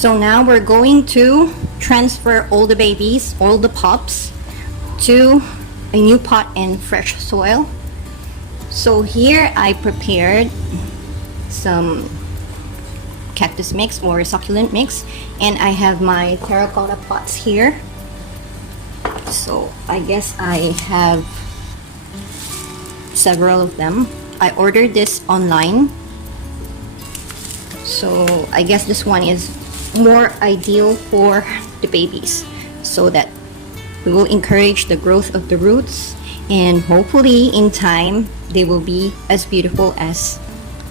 So now we're going to transfer all the babies, all the pups, to a new pot in fresh soil. So here I prepared some cactus mix or succulent mix, and I have my terracotta pots here. So I guess I have several of them. I ordered this online, so I guess this one is more ideal for the babies, so that we will encourage the growth of the roots, and hopefully in time they will be as beautiful as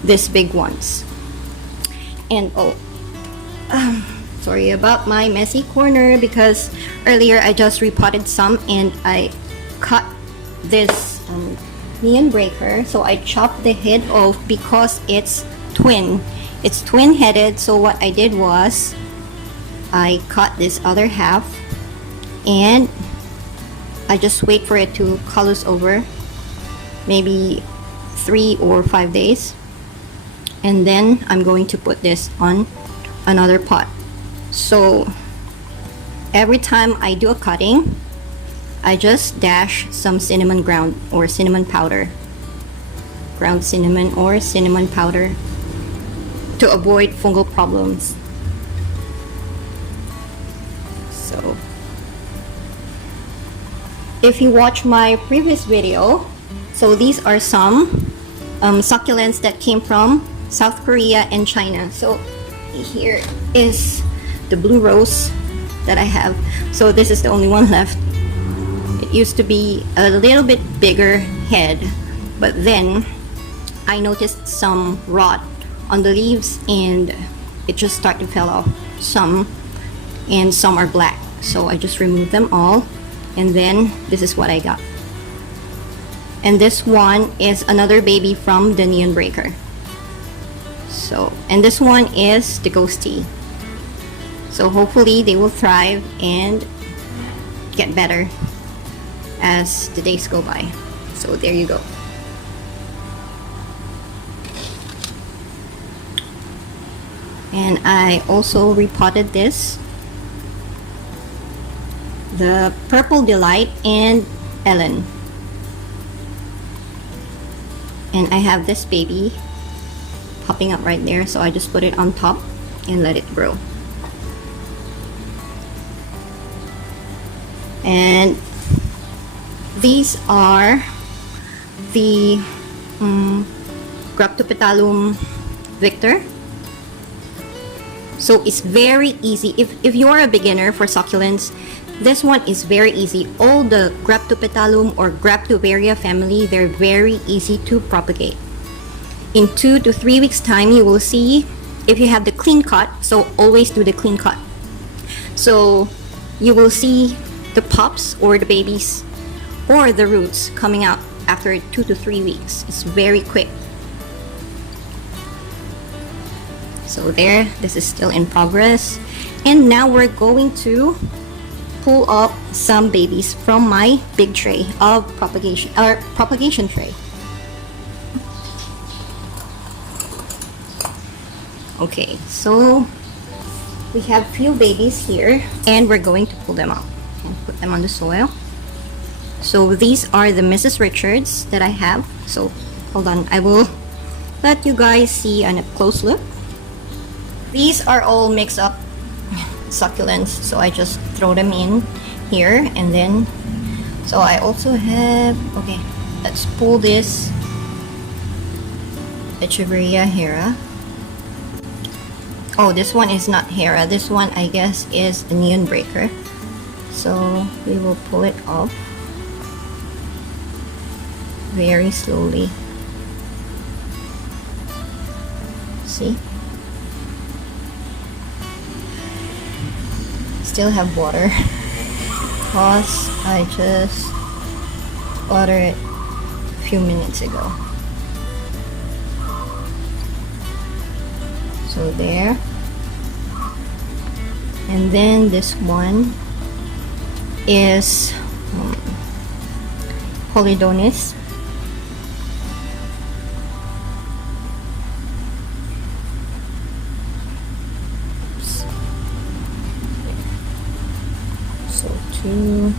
these big ones. And sorry about my messy corner, because earlier I just repotted some and I cut this neon breaker, so I chopped the head off because it's twin-headed. So what I did was I cut this other half and I just wait for it to callus over, maybe 3 or 5 days, and then I'm going to put this on another pot. So every time I do a cutting, I just dash some cinnamon ground or cinnamon powder, ground cinnamon or cinnamon powder, to avoid fungal problems. So if you watch my previous video, so these are some succulents that came from South Korea and China. So here is the blue rose that I have. So this is the only one left. It used to be a little bit bigger head, but then I noticed some rot on the leaves and it just started to fall off, some, and some are black. So I just removed them all, and then this is what I got. And this one is another baby from the neon breaker. So, and this one is the ghosty. So hopefully they will thrive and get better as the days go by. So there you go. And I also repotted this, the Purple Delight and Ellen. And I have this baby popping up right there, so I just put it on top and let it grow. And these are the Graptopetalum Victor. So it's very easy. If you're a beginner for succulents, this one is very easy. All the Graptopetalum or Graptovaria family, they're very easy to propagate. In 2 to 3 weeks time, you will see if you have the clean cut. So always do the clean cut. So you will see the pups or the babies or the roots coming out after 2 to 3 weeks. It's very quick. So there, this is still in progress. And now we're going to pull up some babies from my big tray of propagation tray. Okay, so we have few babies here and we're going to pull them out and put them on the soil. So these are the Mrs. Richards that I have. So hold on, I will let you guys see a close look. These are all mixed up succulents, so I just throw them in here. And then so I also have, okay, let's pull this Echeveria Hera. Oh, this one is not Hera, this one I guess is the neon breaker. So we will pull it off very slowly. See, still have water because I just watered it a few minutes ago. So there. And then this one is Polydonis. 2.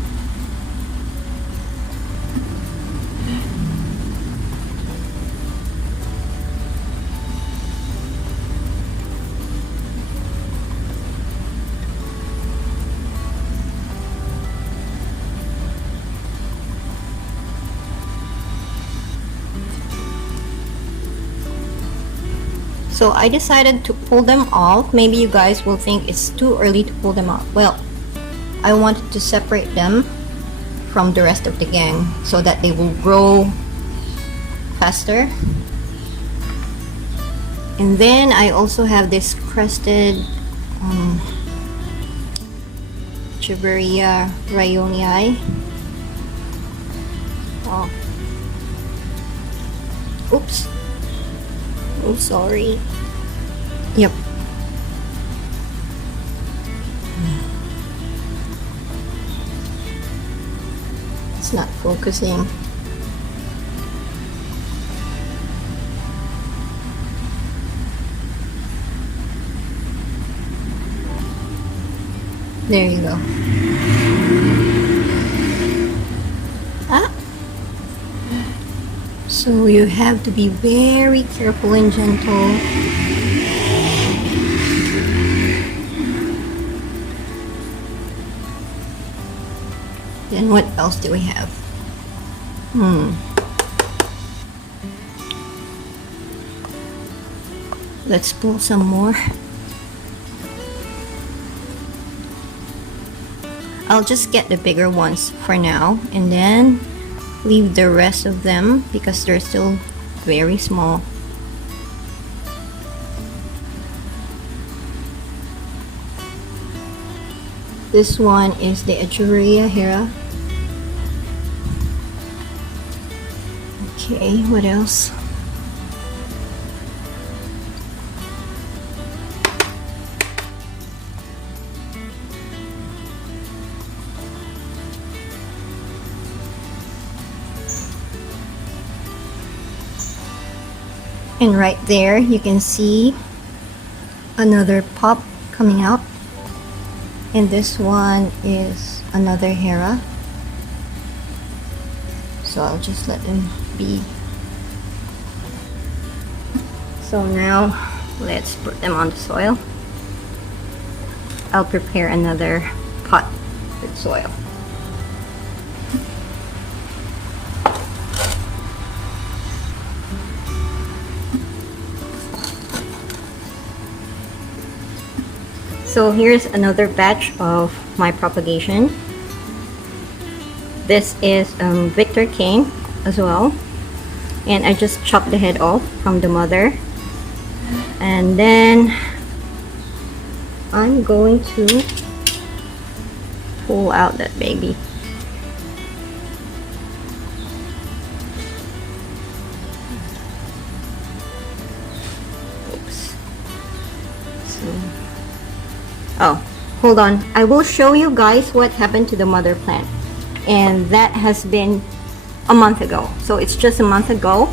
So I decided to pull them off. Maybe you guys will think it's too early to pull them off. Well, I wanted to separate them from the rest of the gang so that they will grow faster. And then I also have this crested Chiveria rayonii. Oh. Oops. Oh, sorry. Yep. It's not focusing. There you go. Ah. So you have to be very careful and gentle. Then what else do we have? Let's pull some more. I'll just get the bigger ones for now and then leave the rest of them because they're still very small. This one is the Echeveria hera. Okay, what else? And right there you can see another pup coming out, and this one is another hera, so I'll just let them be. So now let's put them on the soil. I'll prepare another pot with soil. So here's another batch of my propagation. This is Victor King as well, and I just chopped the head off from the mother, and then I'm going to pull out that baby. Oops. Oh, hold on. I will show you guys what happened to the mother plant. And that has been a month ago. So it's just a month ago.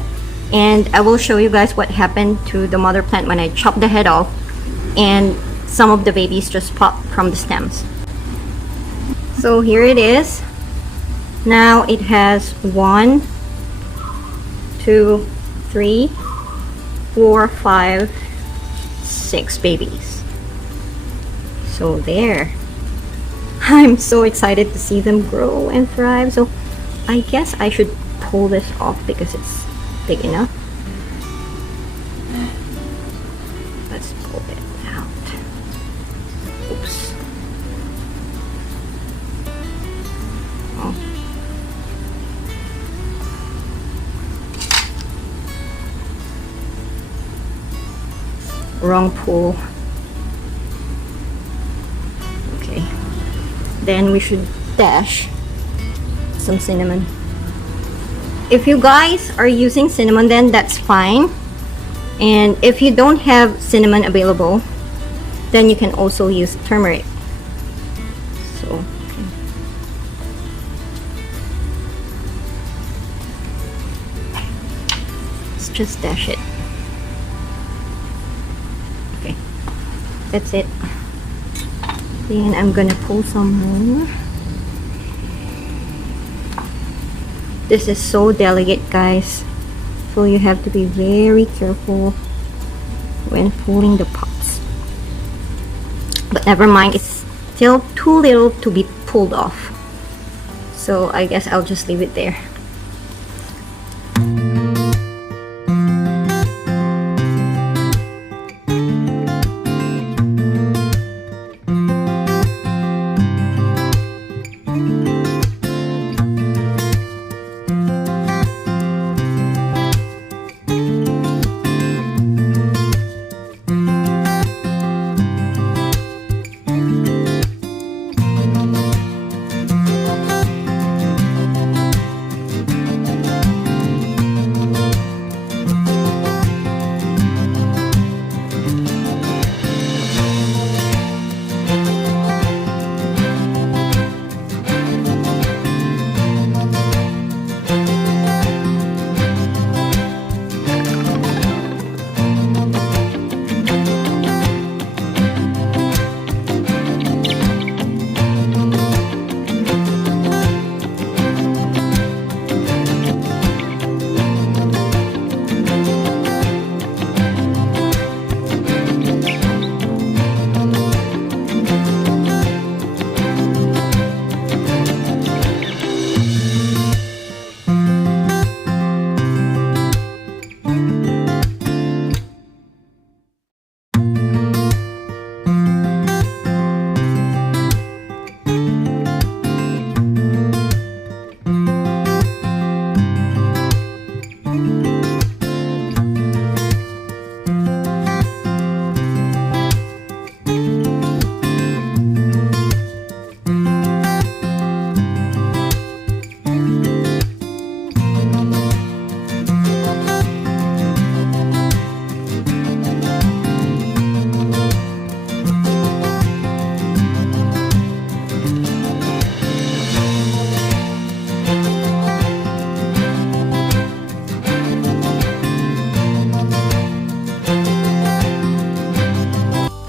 And I will show you guys what happened to the mother plant when I chopped the head off. And some of the babies just popped from the stems. So here it is. Now it has 1, 2, 3, 4, 5, 6 babies. So there. I'm so excited to see them grow and thrive. So I guess I should pull this off because it's big enough. Let's pull it out. Oops. Oh. Wrong pull. Then we should dash some cinnamon. If you guys are using cinnamon, then that's fine. And if you don't have cinnamon available, then you can also use turmeric. So, okay. Let's just dash it. Okay, that's it. Then I'm gonna pull some more. This is so delicate, guys, so you have to be very careful when pulling the pops. But never mind, it's still too little to be pulled off, so I guess I'll just leave it there.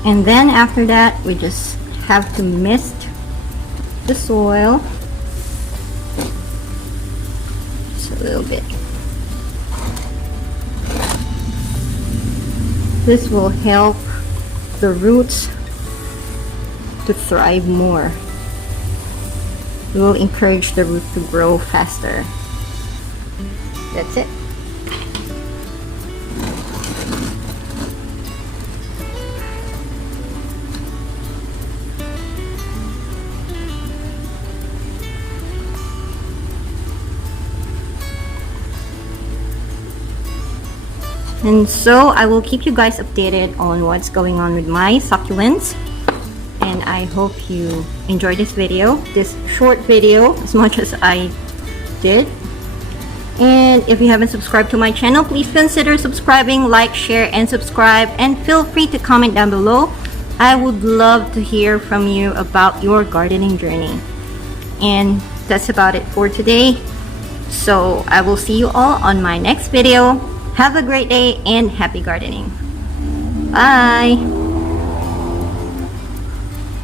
And then after that, we just have to mist the soil just a little bit. This will help the roots to thrive more. It will encourage the root to grow faster. That's it. And so I will keep you guys updated on what's going on with my succulents, and I hope you enjoyed this video, this short video, as much as I did. And if you haven't subscribed to my channel, please consider subscribing, like, share, and subscribe, and feel free to comment down below. I would love to hear from you about your gardening journey. And that's about it for today. So I will see you all on my next video. Have a great day and happy gardening. Bye!